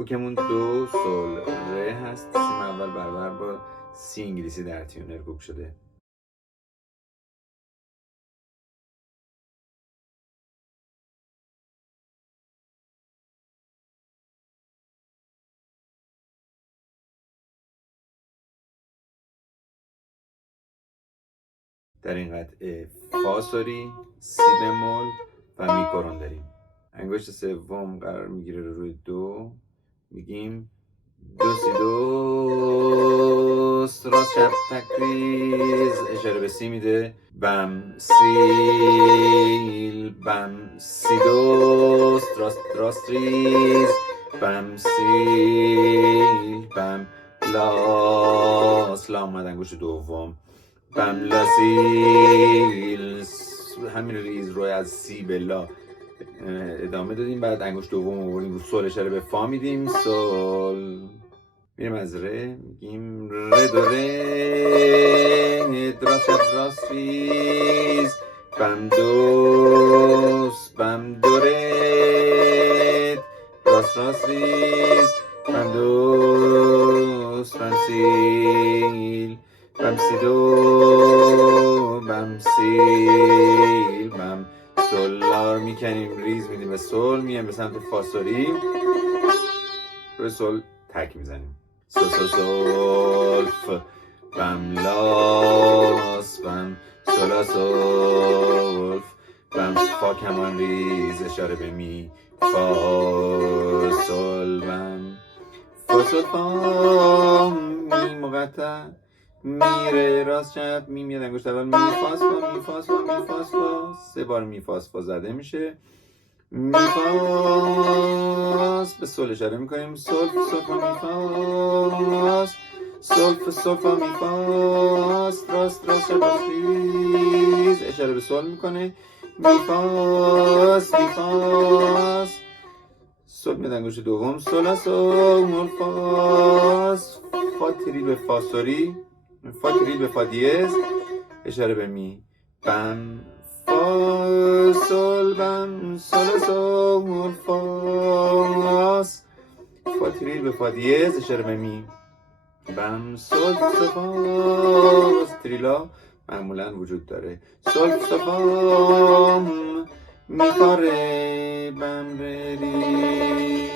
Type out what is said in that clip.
کوکمون دو سل ره هست. سیم اول برابر با سی انگلیسی در تیونر کوک شده. در این قطعه فا سوری، سی بمول و می کرون داریم. انگشت سوم قرار میگیره روی دو، میگیم دو سی دوست، راست چپ تکریز، اشاره به سی میده. بم سیل، بم سی دوست، راست ریز، بم سیل، بم لاس، لا اومد انگشت دوم، بم لا سیل، همین ریز روی از سی به لا ادامه دادیم. بعد انگشت دوم آوردیم رو سل، اشاره به فا میدیم، سل. میریم از ره، میگیم ره دو ره، دراست چپ راست ریز، بم دوست، بم دو ره، راست ریز، بم دوست، بم سیل، بم سی دو، بم سیل، بم سل. لا رو میکنیم، ریز میدیم به سل، میایم به سمت فا سوری، روی سل تک میزنیم. سل سل سلف، بم لاس، بم سلا سلف، بم فا کمان ریز، اشاره به می، فا سل، بم فا سل فا، می مقطع، میره راست چپ، می میاد انگشت اول، می فاس فا، می فاس فا، می فاس فا، سه بار می فاس فا زده میشه. می فاس به سل اشاره میکنیم، سلف سلف می فاس، سلف سلف می فاس، راست راست ریز، اشاره به سل میکنه، می فاس می فاس، سل میاد انگشت دوم، سل سل فاس، فا تریل به فا سوری، فا تریل به فا دیز، اشاره به می، بم فا سل، بم سل سل فاس، فا تریل به فا دیز، اشاره به می، بم سل فاس. تریلا معمولا وجود داره، سل فا، می فا ره، بم ره ریز.